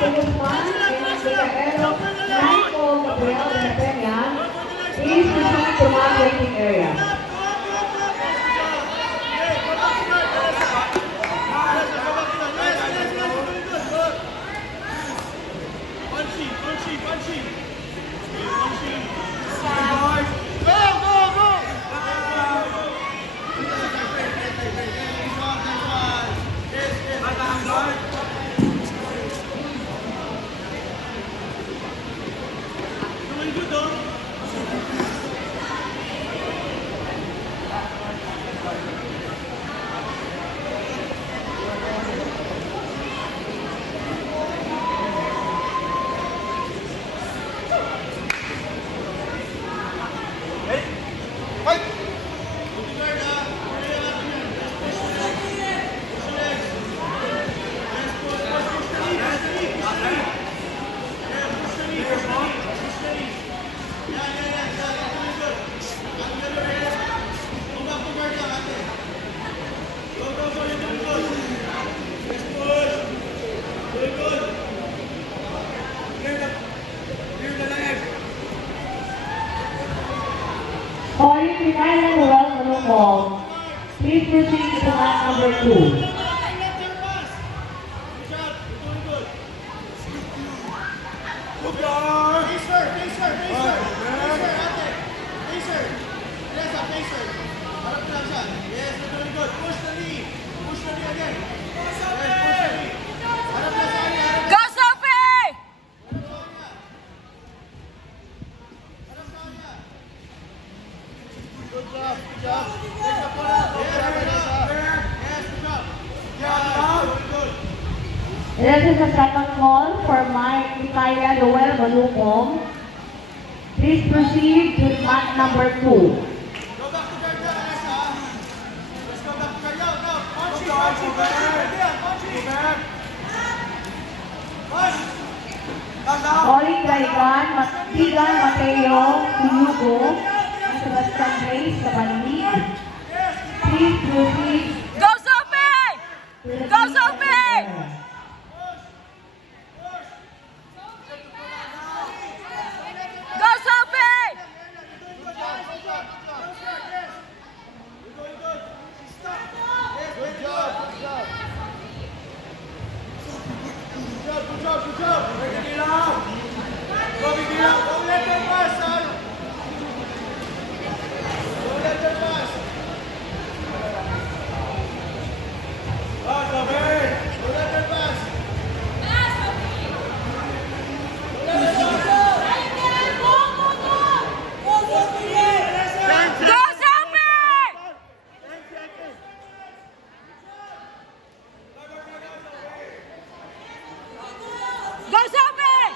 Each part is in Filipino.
de Guzman and Micaelo Michael Gabriel de la Peña, please proceed to my waiting area. Calling Micaela Noel Manukong, please proceed to mat number 2. This is a second call for Micaela Noel Manukong. Please proceed to mat number 2. Go back to guard now, Esa. Let's go back to guard now. No, punchy. Calling Daigan Mateo Tuyugo and Sebastian Reyes Cabanilid. Please proceed. Go Sophie! Go Sophie! Go Sophie! Good job. Go, Bigila. Don't let them pass, son. Don't let them pass. Go, Ben. Don't let them pass. Go Sophie!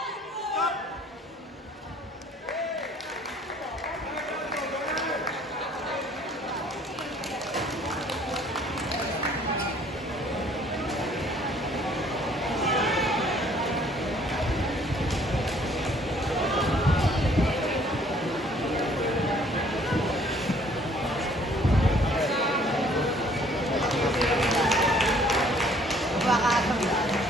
Baka